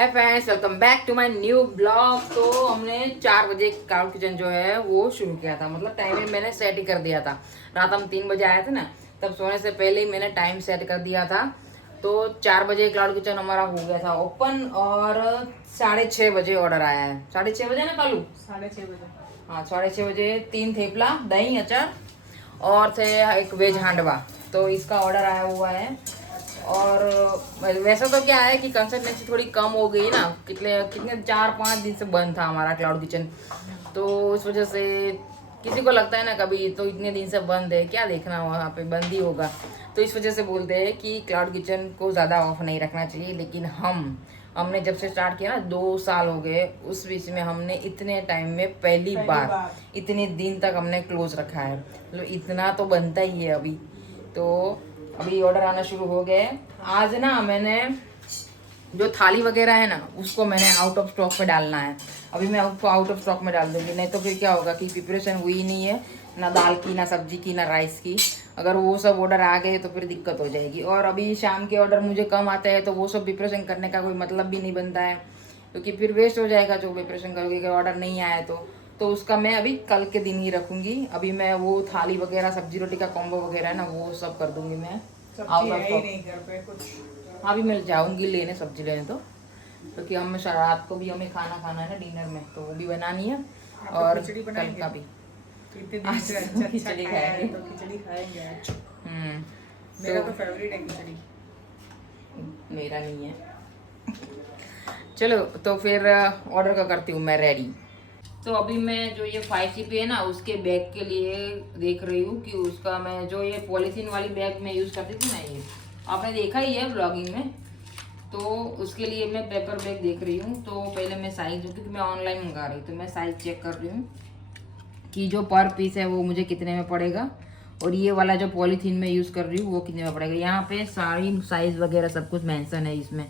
Hi friends, welcome back to my new blog. तो हमने 4 बजे क्लाउड किचन जो है वो शुरू किया था। मतलब टाइमिंग मैंने सेट ही कर दिया था। रात हम 3 बजे आए थे ना, तब सोने से पहले ही मैंने टाइम सेट कर दिया था। तो 4 बजे क्लाउड किचन हमारा हो गया था ओपन और 6:30 बजे ऑर्डर आया है। 6:30 बजे ना कालू? 6:30 बजे। हाँ, 6:30 बजे 3 थेपला, दही, अचार और थे एक वेज हांडवा। तो इसका ऑर्डर आया हुआ है। और वैसा तो क्या है कि कंसिस्टेंसी थोड़ी कम हो गई ना, कितने कितने 4-5 दिन से बंद था हमारा क्लाउड किचन। तो इस वजह से किसी को लगता है ना कभी तो इतने दिन से बंद है, क्या देखना वहाँ पे बंद ही होगा। तो इस वजह से बोलते हैं कि क्लाउड किचन को ज़्यादा ऑफ नहीं रखना चाहिए। लेकिन हमने जब से स्टार्ट किया ना 2 साल हो गए, उस बीच में हमने इतने टाइम में पहली बार इतने दिन तक हमने क्लोज रखा है। मतलब इतना तो बनता ही है अभी। तो अभी ऑर्डर आना शुरू हो गए। आज ना मैंने जो थाली वगैरह है ना उसको मैंने आउट ऑफ स्टॉक में डालना है। अभी मैं उसको आउट ऑफ स्टॉक में डाल दूंगी, नहीं तो फिर क्या होगा कि प्रिपरेशन हुई नहीं है, ना दाल की, ना सब्जी की, ना राइस की। अगर वो सब ऑर्डर आ गए तो फिर दिक्कत हो जाएगी। और अभी शाम के ऑर्डर मुझे कम आते हैं तो वो सब प्रिपरेशन करने का कोई मतलब भी नहीं बनता है, क्योंकि फिर वेस्ट हो जाएगा जो प्रिपरेशन करोगे। अगर ऑर्डर नहीं आया तो उसका मैं अभी कल के दिन ही रखूंगी। अभी मैं वो थाली वगैरह सब्जी रोटी का कॉम्बो वगैरह है ना वो सब कर दूंगी मैं आउट ऑफ स्टॉक। नहीं घर पे कुछ। हाँ, भी मिल जाऊंगी लेने सब्जी लेने तो, क्योंकि हम रात को भी हमें खाना है ना डिनर में, तो वो भी बनानी है और खिचड़ी कल बनाएंगे का भी। इतने दिन से। आज अच्छा खिचड़ी खाया है खाएंगे। तो खिचड़ी खाएंगे आज। हम्म। मेरा तो फेवरेट है खिचड़ी। मेरा नहीं है। चलो तो फिर ऑर्डर का करती हूँ मैं रेडी। तो अभी मैं जो ये 5CP है ना उसके बैग के लिए देख रही हूँ कि उसका मैं जो ये पॉलीथीन वाली बैग में यूज़ करती थी ना, ये आपने देखा ही है ब्लॉगिंग में। तो उसके लिए मैं पेपर बैग देख रही हूँ। तो पहले मैं साइज, क्योंकि मैं ऑनलाइन मंगा रही हूँ तो मैं साइज चेक कर रही हूँ कि जो पर पीस है वो मुझे कितने में पड़ेगा, और ये वाला जो पॉलीथीन में यूज़ कर रही हूँ वो कितने में पड़ेगा। यहाँ पे सारी साइज वगैरह सब कुछ मेंशन है इसमें।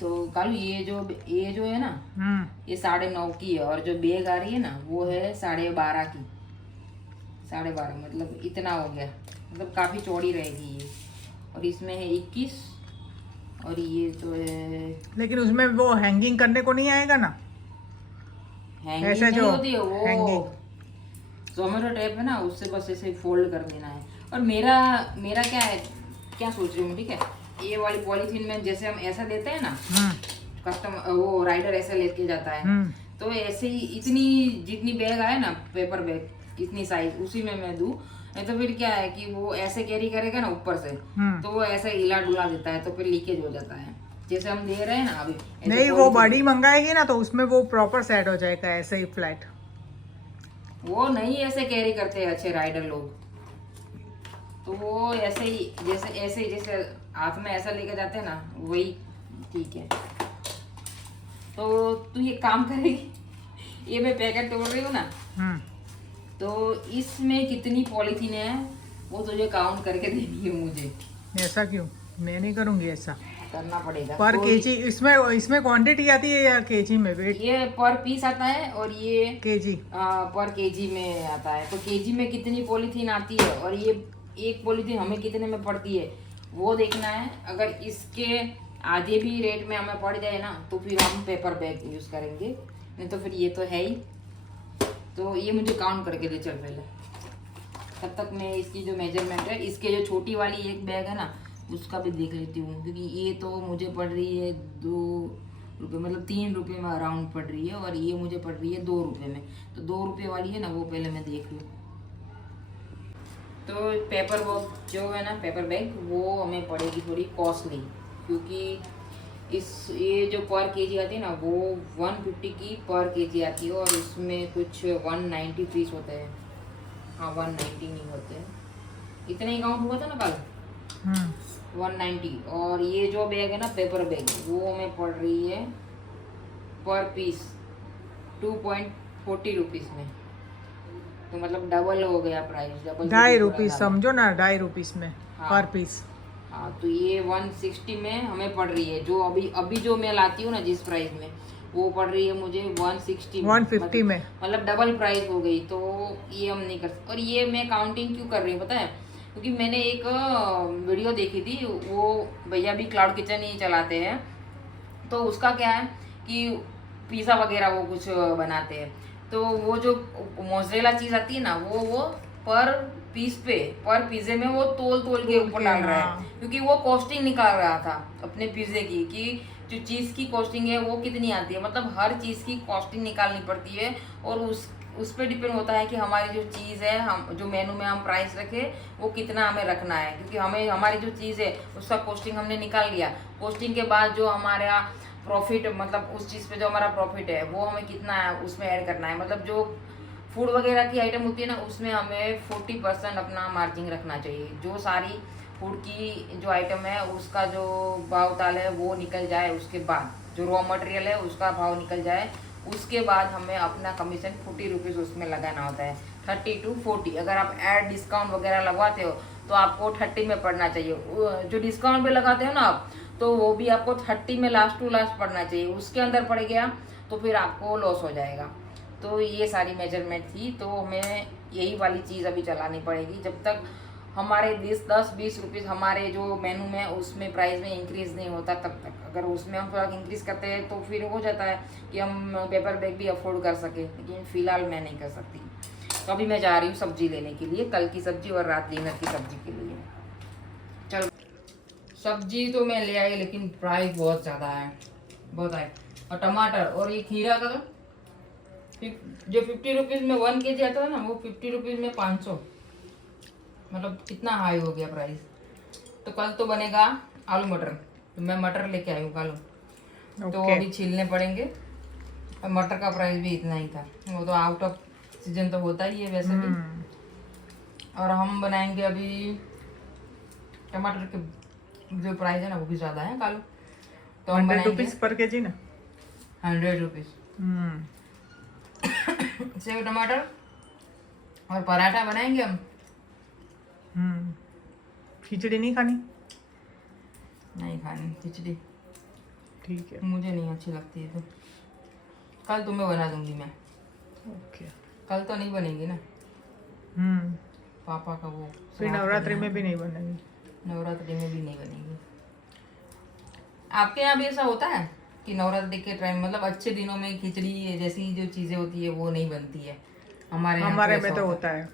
तो कालू ये जो है ना ये 9.5 की है, और जो बैग आ रही है ना वो है 12.5 की। 12.5 मतलब इतना हो गया, मतलब काफ़ी चौड़ी रहेगी ये। और इसमें है 21, और ये तो है। लेकिन उसमें वो हैंगिंग करने को नहीं आएगा ना? हैंगिंग ऐसा नहीं जो होती है वो, हैंगिंग। जोमेटो टैप है ना उससे बस ऐसे फोल्ड कर देना है। और मेरा मेरा क्या है, क्या सोच रही हूँ, ठीक है, ये वाली पॉलीथीन में जैसे हम ऐसा देते हैं ना, कस्टम वो राइडर ऐसा लेके जाता है, तो ऐसे ही इतनी जितनी बैग आए ना पेपर बैग इतनी साइज उसी में मैं दूं। नहीं तो फिर क्या है कि वो ऐसे कैरी करेगा ना ऊपर से, तो वो ऐसे हिला डुला देता है, तो फिर लीकेज हो जाता है। जैसे हम दे रहे हैं ना अभी नहीं, वो बड़ी मंगाएगी ना तो उसमें वो प्रॉपर सेट हो जाएगा, ऐसे ही फ्लैट। वो नहीं ऐसे कैरी करते हैं अच्छे राइडर लोग, तो वो ऐसे ही जैसे हाथ में ऐसा लेके जाते हैं ना वही ठीक है। तो तू ये काम करेगी, ये मैं पैकेट तोड़ रही हूँ ना, तो इसमें कितनी पॉलीथीन है वो तुझे काउंट करके देनी है मुझे। ऐसा क्यों? मैं नहीं करूंगी ऐसा। करना पड़ेगा पर तो केजी इसमें क्वांटिटी आती है या केजी में वेट? ये पर पीस आता है और ये केजी। पर केजी में आता है। तो केजी में कितनी पॉलीथीन आती है और ये एक पॉलीथीन हमें कितने में पड़ती है वो देखना है। अगर इसके आधे भी रेट में हमें पड़ जाए ना तो फिर हम पेपर बैग यूज करेंगे, नहीं तो फिर ये तो है ही। तो ये मुझे काउंट करके ले चल पहले, तब तक मैं इसकी जो मेजरमेंट है, इसके जो छोटी वाली एक बैग है ना उसका भी देख लेती हूँ, क्योंकि ये तो मुझे पड़ रही है 2 रुपये, मतलब 3 रुपये में अराउंड पड़ रही है, और ये मुझे पड़ रही है 2 रुपये में। तो 2 रुपये वाली है ना वो पहले मैं देख लूँ। तो पेपर बैग जो है ना, पेपर बैग वो हमें पड़ेगी थोड़ी कॉस्टली, क्योंकि ये जो पर केजी आती है ना वो 150 की पर केजी आती है, और इसमें कुछ 190 पीस होते हैं। हाँ, 190 नहीं होते हैं, इतना ही काउंट हुआ था ना कल, 190। और ये जो बैग है ना पेपर बैग वो हमें पड़ रही है पर पीस 2.40 रुपीज़ में। तो मतलब डबल हो गया प्राइस, डबल। 2.5 रुपीज समझो ना, 2.5 रुपीज में हाँ। पर पीस। हाँ, तो ये 160 में हमें पड़ रही है, जो अभी जो मैं लाती हूँ ना जिस प्राइस में वो पड़ रही है मुझे 160 में, 150 में। मतलब डबल प्राइस हो गई। तो ये हम नहीं कर सकते। और ये मैं काउंटिंग क्यों कर रही हूँ पता है, क्योंकि मैंने एक वीडियो देखी थी, वो भैया भी क्लाउड किचन ही चलाते हैं, तो उसका क्या है कि पिज़्ज़ा वगैरह वो कुछ बनाते हैं, तो वो जो मोज़रेला चीज़ आती है ना, वो पर पीस पे, पर पिज़्ज़े में वो तोल तोल के ऊपर डाल रहा है, क्योंकि वो कॉस्टिंग निकाल रहा था अपने पिज़्ज़े की कि जो चीज़ की कॉस्टिंग है वो कितनी आती है, मतलब हर चीज़ की कॉस्टिंग निकालनी पड़ती है, और उस पर डिपेंड होता है कि हमारी जो चीज़ है, हम जो मेनू में हम प्राइस रखें वो कितना हमें रखना है, क्योंकि हमें हमारी जो चीज़ है उसका कॉस्टिंग हमने निकाल लिया, कॉस्टिंग के बाद जो हमारा प्रॉफिट, मतलब उस चीज़ पे जो हमारा प्रॉफिट है वो हमें कितना है उसमें ऐड करना है, मतलब जो फूड वगैरह की आइटम होती है ना उसमें हमें 40% अपना मार्जिन रखना चाहिए, जो सारी फूड की जो आइटम है उसका जो भाव ताल है वो निकल जाए, उसके बाद जो रॉ मटेरियल है उसका भाव निकल जाए, उसके बाद हमें अपना कमीशन 40 रुपीज़ उसमें लगाना होता है, 30 to 40। अगर आप ऐड डिस्काउंट वगैरह लगवाते हो तो आपको 30 में पड़ना चाहिए, जो डिस्काउंट पे लगाते हो ना आप, तो वो भी आपको 30 में लास्ट टू लास्ट पड़ना चाहिए, उसके अंदर पड़ गया तो फिर आपको लॉस हो जाएगा। तो ये सारी मेजरमेंट थी, तो हमें यही वाली चीज़ अभी चलानी पड़ेगी जब तक हमारे 10-20 रुपीज़ हमारे जो मेनू में उसमें प्राइस में इंक्रीज़ नहीं होता तब तक। अगर उसमें हम थोड़ा इंक्रीज़ करते हैं तो फिर हो जाता है कि हम पेपर बैग भी अफोर्ड कर सके, लेकिन फ़िलहाल मैं नहीं कर सकती। तो अभी मैं जा रही हूँ सब्जी लेने के लिए, कल की सब्जी और रात डिनर की सब्जी के लिए। चलो, सब्जी तो मैं ले आई लेकिन प्राइस बहुत ज़्यादा है, बहुत है। और टमाटर और ये खीरा का तो जो 50 रुपीज़ में 1 kg आता है ना, वो 50 रुपीज़ में 500, मतलब कितना हाई हो गया प्राइस। तो कल तो बनेगा आलू मटर, तो मैं मटर लेके आई हूँ कल, तो अभी छीलने पड़ेंगे। और मटर का प्राइस भी इतना ही था, वो तो आउट ऑफ सीजन तो होता ही है वैसे भी। और हम बनाएंगे अभी, टमाटर के जो प्राइस है ना वो भी ज़्यादा है कालू, तो हम 100 रुपीज़ पर केजी ना, 100 रुपीज़। सेव टमाटर और पराठा बनाएंगे हम। खिचड़ी नहीं खानी? नहीं खानी खिचड़ी, ठीक है, मुझे नहीं अच्छी लगती है, तो कल तुम्हें बना दूंगी मैं। ओके। कल तो नहीं बनेगी ना, पापा का वो फिर नवरात्रि में भी नहीं बनेगी? नवरात्रि में भी नहीं बनेगी। आपके यहाँ भी ऐसा होता है कि नवरात्रि के टाइम, मतलब अच्छे दिनों में खिचड़ी जैसी जो चीजें होती है वो नहीं बनती है? हमारे में तो होता है।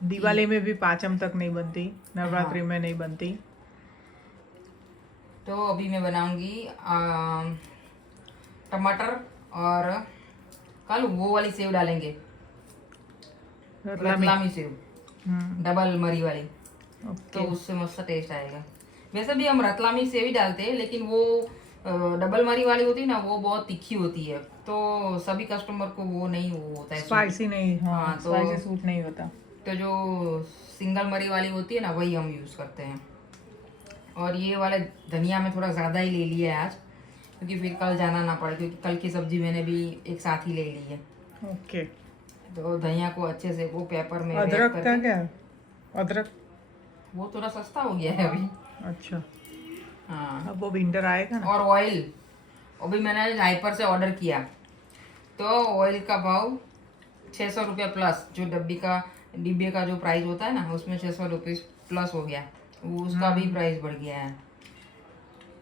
दिवाली में भी पाचम तक नहीं बनती, नवरात्रि में नहीं बनती। तो अभी मैं बनाऊंगी टमाटर, और कल वो वाली सेव डालेंगे, रतलामी सेव, डबल मरी वाली, तो उससे मस्त टेस्ट आएगा। वैसे भी हम रतलामी सेव ही डालते हैं, लेकिन वो डबल मरी वाली होती है ना वो बहुत तीखी होती है, तो सभी कस्टमर को वो नहीं वो होता है, स्पाइसी नहीं, हाँ, तो स्पाइसी सूट नहीं होता। तो जो सिंगल मरी वाली होती है ना वही हम यूज़ करते हैं। और ये वाले धनिया में थोड़ा ज़्यादा ही ले लिया है आज, क्योंकि फिर कल जाना ना पड़े, क्योंकि कल की सब्जी मैंने भी एक साथ ही ले ली है। ओके। तो धनिया को अच्छे से वो पेपर में अदरक का क्या? अदरक वो थोड़ा सस्ता हो गया है अभी। अच्छा, हाँ, अब वो विंटर आएगा ना। और ऑयल अभी मैंने हाइपर से ऑर्डर किया, तो ऑयल का भाव 600 रुपये प्लस, जो डिब्बे का जो प्राइस होता है ना उसमें 600 रुपीज़ प्लस हो गया, वो उसका भी प्राइस बढ़ गया है।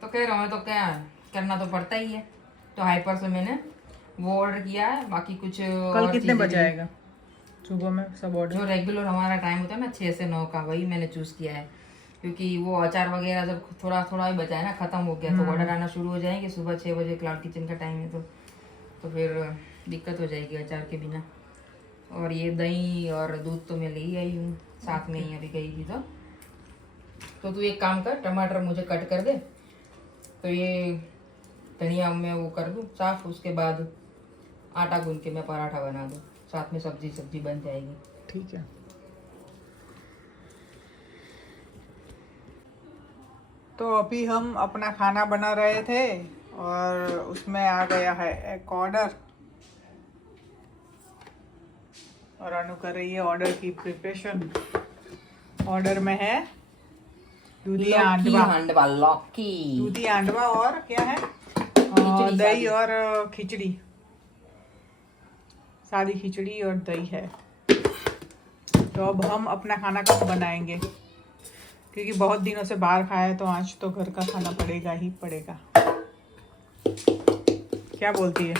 तो कह रहा हूँ, तो क्या करना तो पड़ता ही है, तो हाइपर से मैंने वो ऑर्डर किया है। बाकी कुछ कल कितने बजे आएगा सुबह में सब ऑर्डर? जो रेगुलर हमारा टाइम होता है ना 6 से 9 का, वही मैंने चूज़ किया है, क्योंकि वो अचार वगैरह जब थोड़ा थोड़ा ही बचा है ना, ख़त्म हो गया, तो ऑर्डर आना शुरू हो जाएंगे। सुबह 6 बजे क्लाउड किचन का टाइम है, तो फिर दिक्कत हो जाएगी अचार के बिना। और ये दही और दूध तो मैं ले ही आई हूँ साथ में ही, अभी गई थी तो तू एक काम कर, टमाटर मुझे कट कर दे, तो ये धनिया मैं वो कर दूँ साफ, उसके बाद आटा गूंद के मैं पराठा बना दूँ, साथ में सब्जी बन जाएगी। ठीक है। तो अभी हम अपना खाना बना रहे थे और उसमें आ गया है एक ऑर्डर, और अनु कर रही है ऑर्डर की प्रिपरेशन। ऑर्डर में है दूधी हांडवा, दूधी हांडवा, और क्या है, दही और खिचड़ी, सादी खिचड़ी और दही है। तो अब हम अपना खाना कब बनाएंगे, क्योंकि बहुत दिनों से बाहर खाया है, तो आज तो घर का खाना पड़ेगा ही पड़ेगा। क्या बोलती है?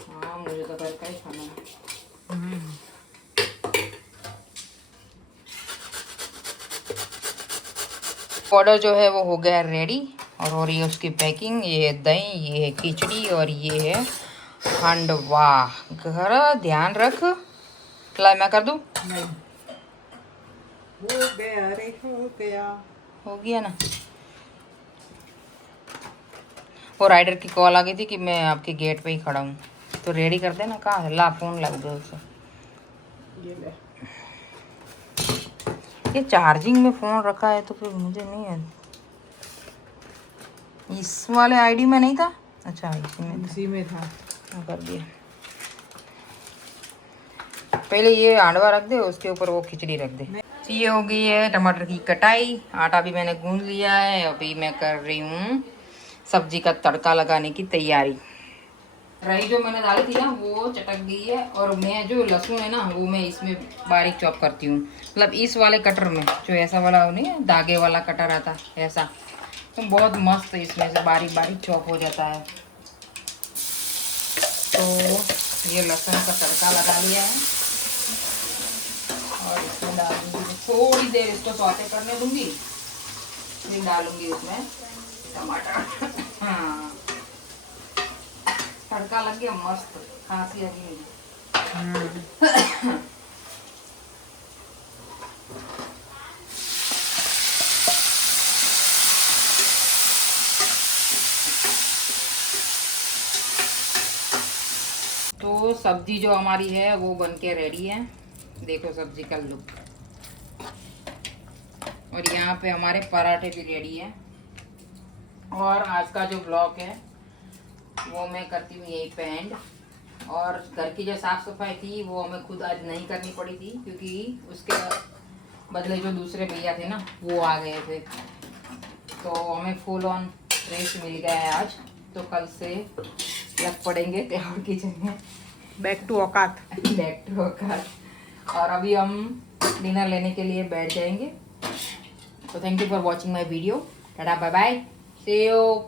हाँ मुझे तो घर का ही खाना है। ऑर्डर जो है वो हो गया रेडी और हो रही है उसकी पैकिंग। ये है दही, ये है खिचड़ी और ये है हांडवा। घर ध्यान रख, ला मैं कर दूँ? नहीं, हो गया रे, हो गया। हो गया ना। और राइडर की कॉल आ गई थी कि मैं आपके गेट पे ही खड़ा हूँ, तो रेडी कर देना। कहाँ है? ला फोन लग दो उसे। ये ले। ये चार्जिंग में फोन रखा है तो फिर मुझे नहीं है। इस वाले आईडी में नहीं था? अच्छा इसी में था। इसी में था। हाँ, कर दिया। पहले ये हांडवा रख दे, उसके ऊपर वो खिचड़ी रख दे। तो ये हो गई है टमाटर की कटाई। आटा भी मैंने गूंद लिया है। अभी मैं कर रही हूँ सब्जी का तड़का लगाने की तैयारी। राई जो मैंने डाली थी ना वो चटक गई है, और मैं जो लहसुन है ना वो मैं इसमें बारीक चॉप करती हूँ। मतलब इस वाले कटर में, जो ऐसा वाला नहीं है धागे वाला कटर आता ऐसा, तो बहुत मस्त इसमें से बारीक बारीक चॉप हो जाता है। तो ये लहसुन का तड़का लगा लिया है और इसमें डालूंगी, थोड़ी देर इसको सौते करने दूंगी, फिर डालूंगी इसमें टमाटर। हाँ तड़का लग गया मस्त, खांसी आ गई। तो सब्जी जो हमारी है वो बनके रेडी है। देखो सब्जी का लुक। और यहाँ पे हमारे पराठे भी रेडी है। और आज का जो ब्लॉग है वो मैं करती हूँ यही पे एंड। और घर की जो साफ सफाई थी वो हमें खुद आज नहीं करनी पड़ी थी, क्योंकि उसके बदले जो दूसरे भैया थे ना वो आ गए थे, तो हमें फुल ऑन रेस्ट मिल गया है आज। तो कल से लग पड़ेंगे त्योहार किचन में। बैक टू औकात। बैक टू औकात। और अभी हम डिनर लेने के लिए बैठ जाएंगे। तो thank you for watching my video. Tata bye bye, see you.